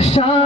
shine.